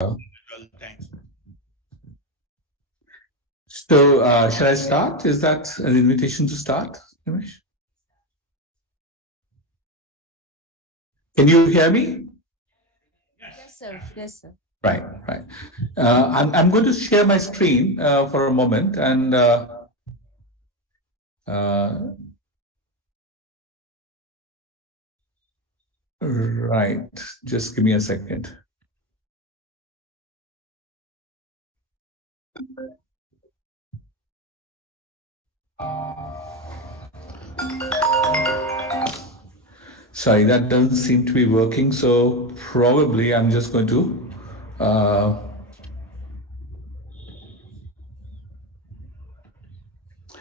Thanks. So, shall I start? Is that an invitation to start, Ramesh? Can you hear me? Yes, sir. Yes, sir. Right, right. I'm going to share my screen for a moment and right, just give me a second. Sorry, that doesn't seem to be working. So probably I'm just going to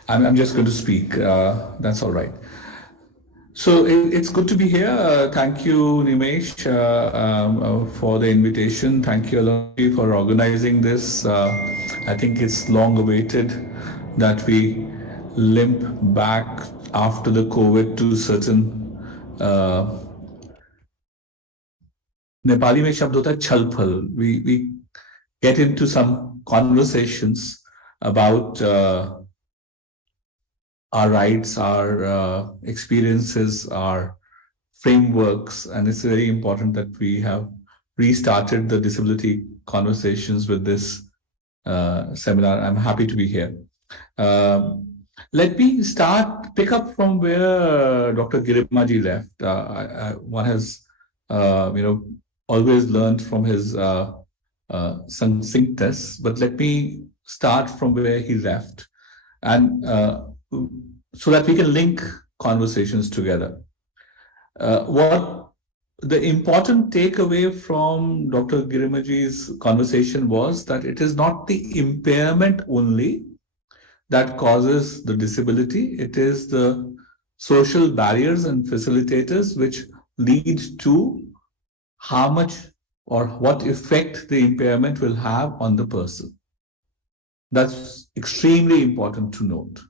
I'm just going to speak. That's all right. So it's good to be here. Thank you, Nimesh, for the invitation. Thank you, Alonji, for organizing this. I think it's long awaited that we limp back after the COVID to certain Nepali में शब्द होता है छल फल. We get into some conversations about our rights, our experiences, our frameworks, and it's very important that we have restarted the disability conversations with this seminar. I'm happy to be here. Let me pick up from where Dr. Girimaji left. One has, always learned from his succinctness, but let me start from where he left, and so that we can link conversations together. What the important takeaway from Dr. Girimaji's conversation was that it is not the impairment only that causes the disability. It is the social barriers and facilitators which lead to how much or what effect the impairment will have on the person. That's extremely important to note.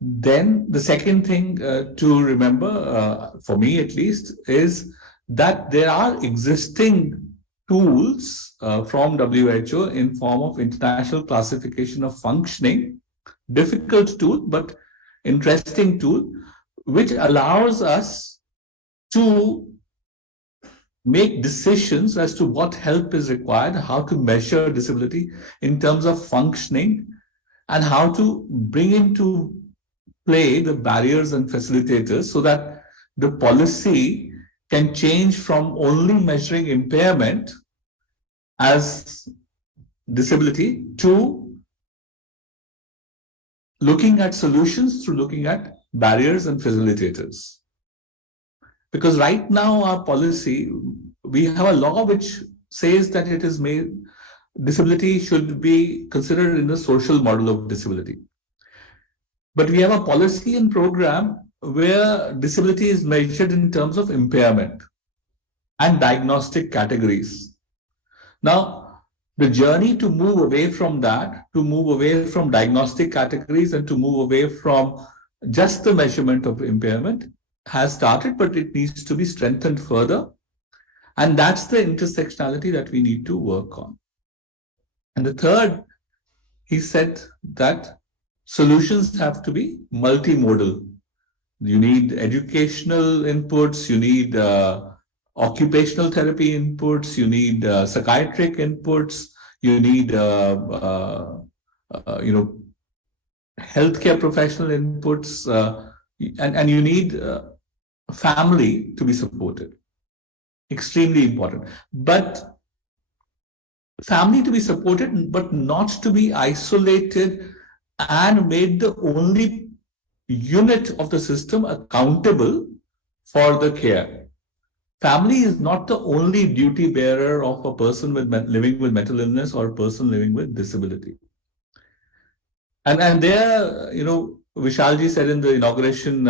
Then the second thing to remember, for me at least, is that there are existing tools from WHO in form of International Classification of Functioning, difficult tool, but interesting tool, which allows us to make decisions as to what help is required, how to measure disability in terms of functioning, and how to bring into play the barriers and facilitators so that the policy can change from only measuring impairment as disability to looking at solutions through looking at barriers and facilitators. Because right now our policy, we have a law which says that it is made, disability should be considered in the social model of disability. But we have a policy and program where disability is measured in terms of impairment and diagnostic categories. Now, the journey to move away from that, to move away from diagnostic categories and to move away from just the measurement of impairment has started, but it needs to be strengthened further. And that's the intersectionality that we need to work on. And the third, he said that solutions have to be multimodal. You need educational inputs, you need occupational therapy inputs, you need psychiatric inputs, you need healthcare professional inputs, and you need family to be supported. Extremely important. But family to be supported, but not to be isolated and made the only unit of the system accountable for the care. Family is not the only duty bearer of a person living with mental illness or a person living with disability. And there, Vishalji said in the inauguration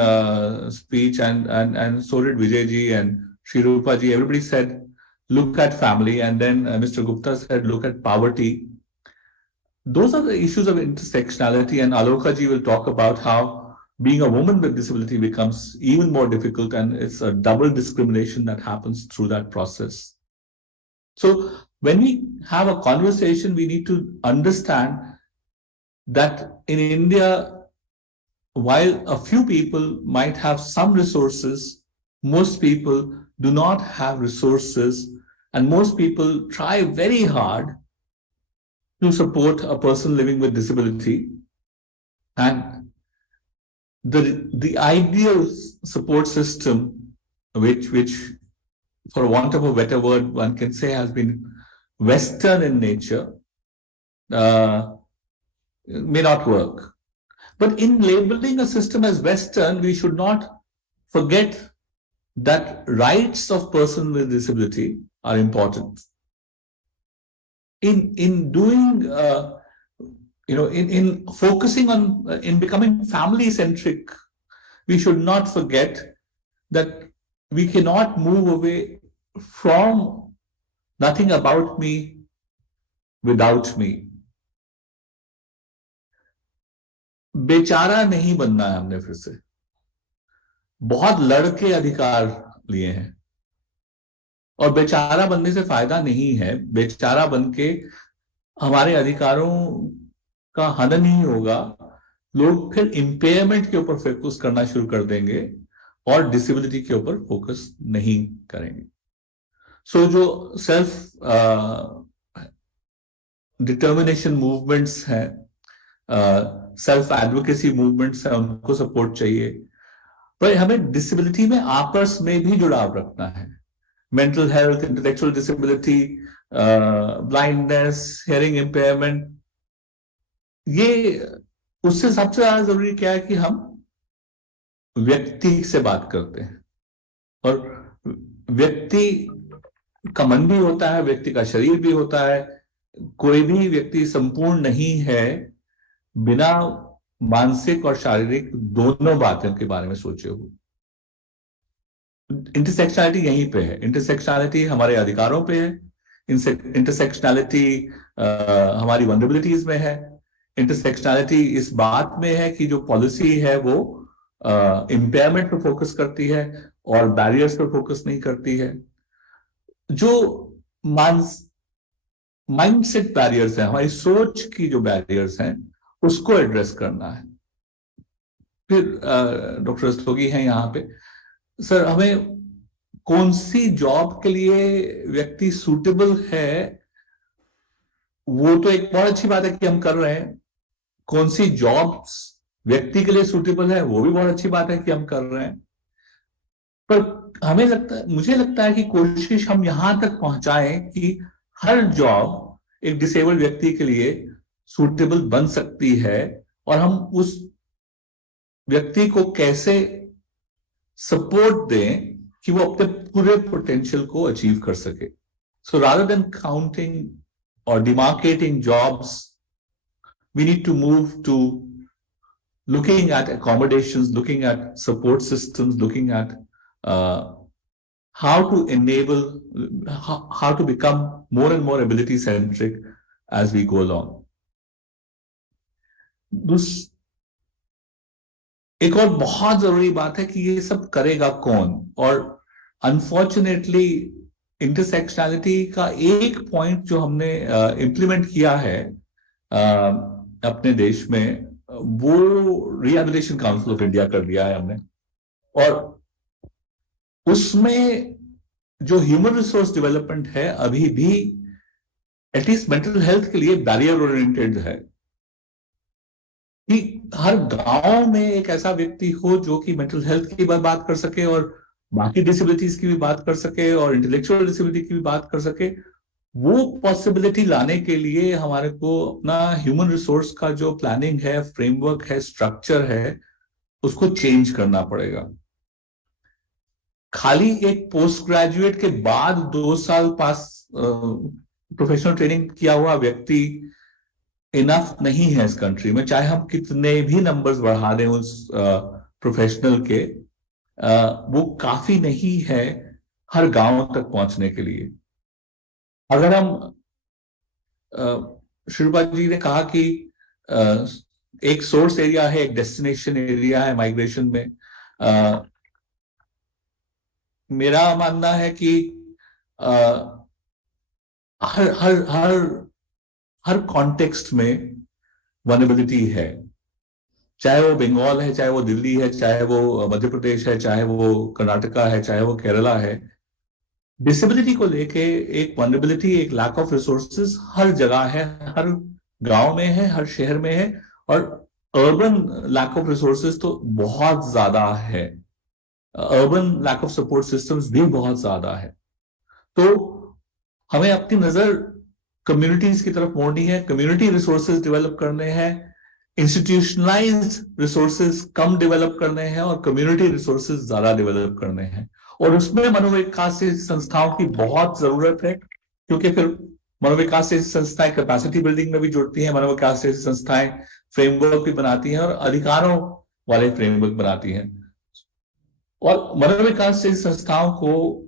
speech, and so did Vijayji and Shri Rupaji, everybody said, look at family. And then Mr. Gupta said, look at poverty. Those are the issues of intersectionality, and Alokaji will talk about how being a woman with disability becomes even more difficult, and it's a double discrimination that happens through that process. So when we have a conversation, we need to understand that in India, while a few people might have some resources, most people do not have resources, and most people try very hard to support a person living with disability. And the ideal support system, which for want of a better word, one can say has been Western in nature, may not work. But in labeling a system as Western, we should not forget that rights of person with disability are important. In doing, in focusing on, in becoming family centric, we should not forget that we cannot move away from nothing about me without me. बेचारा नहीं बनना है हमने फिर से, बहुत लड़के अधिकार लिए हैं, और बेचारा बनने से फायदा नहीं है। बेचारा बनके हमारे अधिकारों का हनन ही होगा। लोग फिर इम्पेयरमेंट के ऊपर फोकस करना शुरू कर देंगे और डिसेबिलिटी के ऊपर फोकस नहीं करेंगे। सो जो सेल्फ डिटर्मिनेशन मूवमेंट्स हैं, सेल्फ एडवोकेसी मूवमेंट्स हैं, उनको सपोर्ट चाहिए, पर हमें डिसेबिलिटी में आपस में भी जुड़ाव रखना है। Mental health, intellectual disability, blindness, hearing impairment, ये उससे सबसे ज्यादा जरूरी क्या है कि हम व्यक्ति से बात करते हैं, और व्यक्ति का मन भी होता है, व्यक्ति का शरीर भी होता है। कोई भी व्यक्ति संपूर्ण नहीं है बिना मानसिक और शारीरिक दोनों बातों के बारे में सोचे हुए। इंटरसेक्शनैलिटी यहीं पे है, इंटरसेक्शनैलिटी हमारे अधिकारों पे है, इंटरसेक्शनैलिटी हमारी वल्नरेबिलिटीज में है, इंटरसेक्शनैलिटी इस बात में है कि जो पॉलिसी है वो इम्पेयरमेंट पर फोकस करती है और बैरियर्स पर फोकस नहीं करती है। जो माइंडसेट बैरियर्स हैं, हमारी सोच की जो बैरियर्स हैं, उसको एड्रेस करना है। फिर डॉक्टर रस्तोगी हैं यहाँ पे। सर, हमें कौन सी जॉब के लिए व्यक्ति सूटेबल है, वो तो एक बहुत अच्छी बात है कि हम कर रहे हैं। कौन सी जॉब्स व्यक्ति के लिए सूटेबल है, वो भी बहुत अच्छी बात है कि हम कर रहे हैं। पर मुझे लगता है कि कोशिश हम यहां तक पहुंचाएं कि हर जॉब एक डिसेबल्ड व्यक्ति के लिए सूटेबल बन सकती है, और हम उस व्यक्ति को कैसे सपोर्ट दें कि वो अपने पूरे पोटेंशियल को अचीव कर सके। So rather than counting or demarcating jobs, we need to move to looking at accommodations, looking at support systems, looking at how to enable, how to become more and more ability centric as we go along. एक और बहुत जरूरी बात है कि ये सब करेगा कौन, और अनफॉर्चुनेटली इंटरसेक्शनैलिटी का एक पॉइंट जो हमने इम्प्लीमेंट किया है अपने देश में, वो रिहैबिलिटेशन काउंसिल ऑफ इंडिया कर दिया है हमने, और उसमें जो ह्यूमन रिसोर्स डेवलपमेंट है अभी भी एटलीस्ट मेंटल हेल्थ के लिए बैरियर ओरिएंटेड है, कि हर गांव में एक ऐसा व्यक्ति हो जो कि मेंटल हेल्थ की बात कर सके और बाकी डिसेबिलिटीज की भी बात कर सके और इंटेलेक्चुअल डिसेबिलिटी की भी बात कर सके। वो पॉसिबिलिटी लाने के लिए हमारे को अपना ह्यूमन रिसोर्स का जो प्लानिंग है, फ्रेमवर्क है, स्ट्रक्चर है, उसको चेंज करना पड़ेगा। खाली एक पोस्ट ग्रेजुएट के बाद 2 साल पास प्रोफेशनल ट्रेनिंग किया हुआ व्यक्ति इनफ नहीं है इस कंट्री में, चाहे हम कितने भी नंबर्स बढ़ा दें उस प्रोफेशनल के, वो काफी नहीं है हर गांव तक पहुंचने के लिए। अगर हम शिल्पा जी ने कहा कि एक सोर्स एरिया है, एक डेस्टिनेशन एरिया है माइग्रेशन में, मेरा मानना है कि हर हर हर हर कॉन्टेक्स्ट में वनरेबिलिटी है, चाहे वो बंगाल है, चाहे वो दिल्ली है, चाहे वो मध्य प्रदेश है, चाहे वो कर्नाटका है, चाहे वो केरला है। डिसेबिलिटी को लेके एक वनरेबिलिटी, एक लैक ऑफ रिसोर्सेज हर जगह है, हर गांव में है, हर शहर में है। और अर्बन लैक ऑफ रिसोर्सेज तो बहुत ज्यादा है, urban lack of support systems भी बहुत ज्यादा है। तो हमें अपनी नजर कम्युनिटीज की तरफ मोड़नी है, कम्युनिटी रिसोर्सेज डेवलप करने हैं, इंस्टीट्यूशनलाइज्ड रिसोर्सेज कम डेवलप करने हैं और कम्युनिटी रिसोर्सेज ज्यादा डेवलप करने हैं। और उसमें मनोविकास से संस्थाओं की बहुत जरूरत है, क्योंकि फिर मनोविकास से संस्थाएं कैपेसिटी बिल्डिंग में भी जुड़ती हैं, मनोविकास से संस्थाएं फ्रेमवर्क भी बनाती हैं और अधिकारों वाले फ्रेमवर्क बनाती हैं। और मनोविकास से संस्थाओं को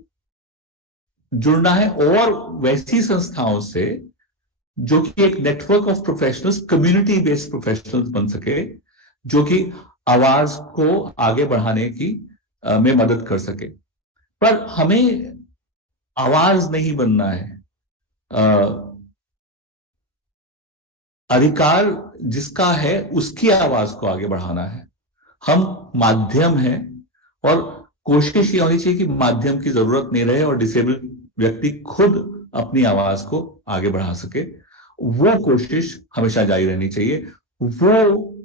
जुड़ना है और वैसी संस्थाओं से जो कि एक network of professionals, community based professionals बन सके, जो कि आवाज को आगे बढ़ाने की में मदद कर सके। पर हमें आवाज नहीं बनना है, अधिकार जिसका है उसकी आवाज को आगे बढ़ाना है। हम माध्यम हैं और कोशिश ये होनी चाहिए कि माध्यम की जरूरत नहीं रहे और डिसेबल व्यक्ति खुद अपनी आवाज को आगे बढ़ा सके। वो कोशिश हमेशा जारी रहनी चाहिए। वो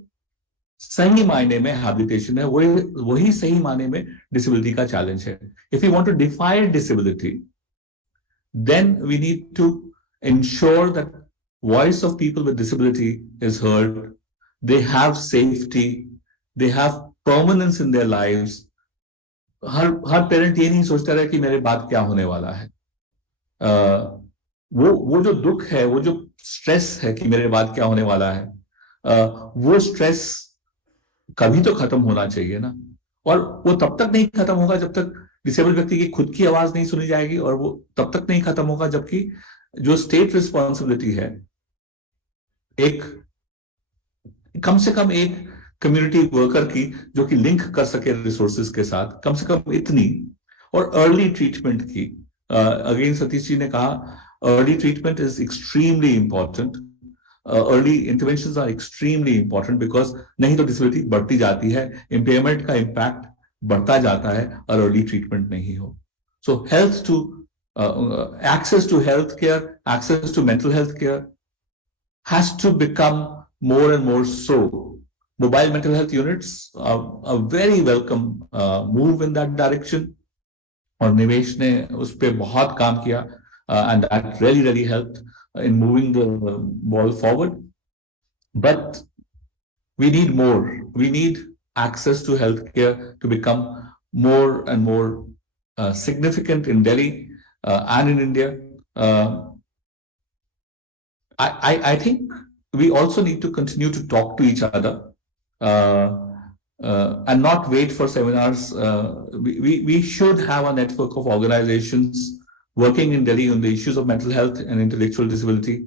सही मायने में हैबिटेशन है, वही सही मायने में डिसेबिलिटी का चैलेंज है। If you want to define disability, then we need to ensure that voice of people with disability is heard, they have safety, they have permanence in their lives. हर पेरेंट ये नहीं सोचता रहे कि मेरे बाद क्या होने वाला है। वो जो दुख है, वो जो स्ट्रेस है कि मेरे बाद क्या होने वाला है, वो स्ट्रेस कभी तो खत्म होना चाहिए ना। और वो तब तक नहीं खत्म होगा जब तक डिसेबल व्यक्ति की खुद की आवाज नहीं सुनी जाएगी, और वो तब तक नहीं खत्म होगा जबकि जो स्टेट रिस्पॉन्सिबिलिटी है, एक कम से कम एक कम्युनिटी वर्कर की जो कि लिंक कर सके रिसोर्सेज के साथ, कम से कम इतनी। और अर्ली ट्रीटमेंट की, अगेन सतीश जी ने कहा, early treatment is extremely important, early interventions are extremely important, because नहीं तो डिसेबिलिटी बढ़ती जाती है, इम्पेयरमेंट का इम्पैक्ट बढ़ता जाता है और अर्ली ट्रीटमेंट नहीं हो। So health to access to health care, access to mental health care has to become more and more so. Mobile mental health units are a very welcome move in that direction. और निवेश ने उस पर बहुत काम किया, and that really helped in moving the ball forward. But we need more. We need access to healthcare to become more and more significant in Delhi and in India. I think we also need to continue to talk to each other and not wait for seminars. We should have a network of organizations working in Delhi on the issues of mental health and intellectual disability,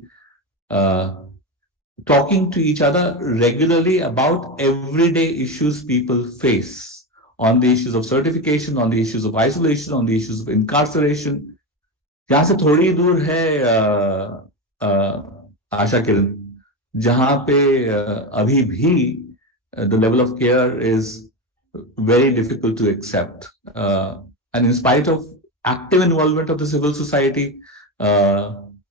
talking to each other regularly about everyday issues people face, on the issues of certification, on the issues of isolation, on the issues of incarceration. यहाँ से थोड़ी दूर है आशा किरण, जहां पे अभी भी the level of care is very difficult to accept, and in spite of active involvement of the civil society,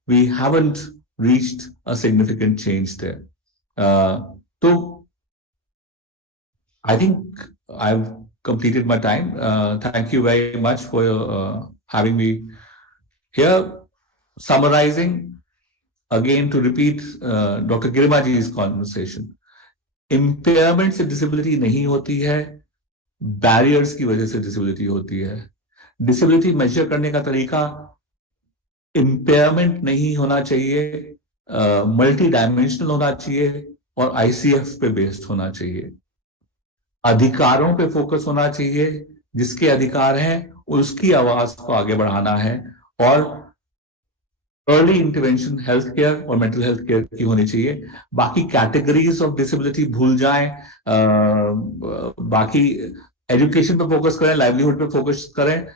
we haven't reached a significant change there. So I think I've completed my time. Thank you very much for having me here. Summarizing again, to repeat Dr. Girma ji's conversation, impairment से disability नहीं होती है, barriers की वजह से disability होती है। disability measure करने का तरीका impairment नहीं होना चाहिए, मल्टी डायमेंशनल होना चाहिए और ICF पे बेस्ड होना चाहिए। अधिकारों पे फोकस होना चाहिए, जिसके अधिकार हैं उसकी आवाज को आगे बढ़ाना है, और अर्ली इंटरवेंशन हेल्थ केयर और मेंटल हेल्थ केयर की होनी चाहिए। बाकी कैटेगरीज ऑफ डिसेबिलिटी भूल जाएं, बाकी एजुकेशन पे फोकस करें, लाइवलीहुड पे फोकस करें,